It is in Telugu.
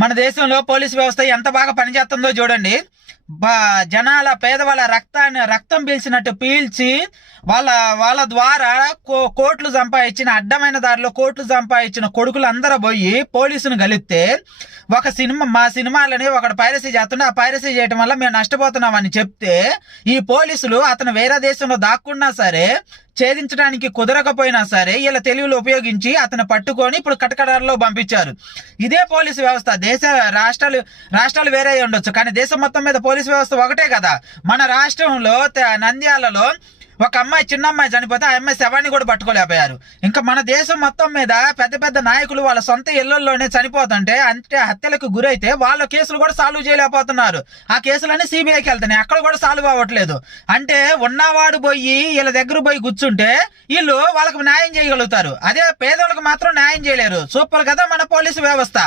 మన దేశంలో పోలీసు వ్యవస్థ ఎంత బాగా పనిచేస్తుందో చూడండి. జనాల పేదవాళ్ళ రక్తం పీల్చినట్టు పీల్చి వాళ్ళ ద్వారా కోట్లు సంపాదించిన, అడ్డమైన దారిలో కోట్లు సంపాదించిన కొడుకులు అందరూ పోయి పోలీసును కలిస్తే మా సినిమాలని ఒకడు పైరసీ చేస్తుండే, ఆ పైరసీ చేయటం వల్ల మేము నష్టపోతున్నామని చెప్తే ఈ పోలీసులు అతను వేరే దేశంలో దాక్కున్నా సరే, ఛేదించడానికి కుదరకపోయినా సరే వీళ్ళ తెలివిలో ఉపయోగించి అతను పట్టుకొని ఇప్పుడు కటకడాల్లో పంపించారు. ఇదే పోలీసు వ్యవస్థ. రాష్ట్రాలు వేరే ఉండొచ్చు, కానీ దేశం మొత్తం మీద పోలీసు వ్యవస్థ ఒకటే కదా. మన రాష్ట్రంలో నంద్యాలలో ఒక అమ్మాయి, చిన్న అమ్మాయి చనిపోతే ఆ అమ్మాయి శవాన్ని కూడా పట్టుకోలేకపోయారు. ఇంకా మన దేశం మొత్తం మీద పెద్ద పెద్ద నాయకులు వాళ్ళ సొంత ఇళ్లలోనే చనిపోతుంటే, అంటే హత్యలకు గురైతే వాళ్ళ కేసులు కూడా సాల్వ్ చేయలేకపోతున్నారు. ఆ కేసులన్నీ సిబిఐకి వెళ్తున్నాయి, అక్కడ కూడా సాల్వ్ అవ్వట్లేదు. అంటే ఉన్నవాడు పోయి వీళ్ళ దగ్గర పోయి కూర్చుంటే వీళ్ళు వాళ్ళకి న్యాయం చేయగలుగుతారు, అదే పేదోళ్ళకి మాత్రం న్యాయం చేయలేరు. సూపర్ కదా మన పోలీసు వ్యవస్థ.